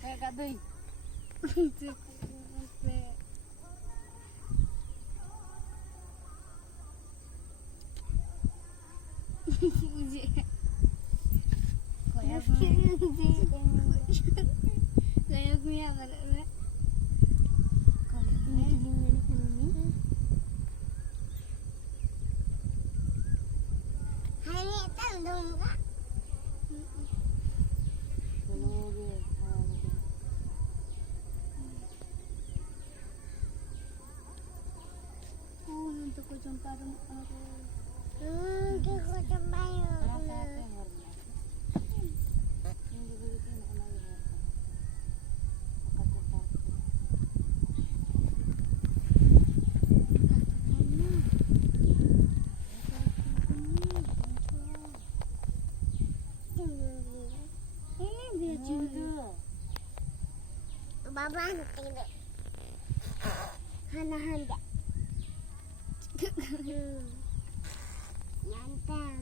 Kayak Kak Doi. Kayaknya apa? Hanya tandung kak. Untuk jumpa Baba tidak. Hana handa. Mantap.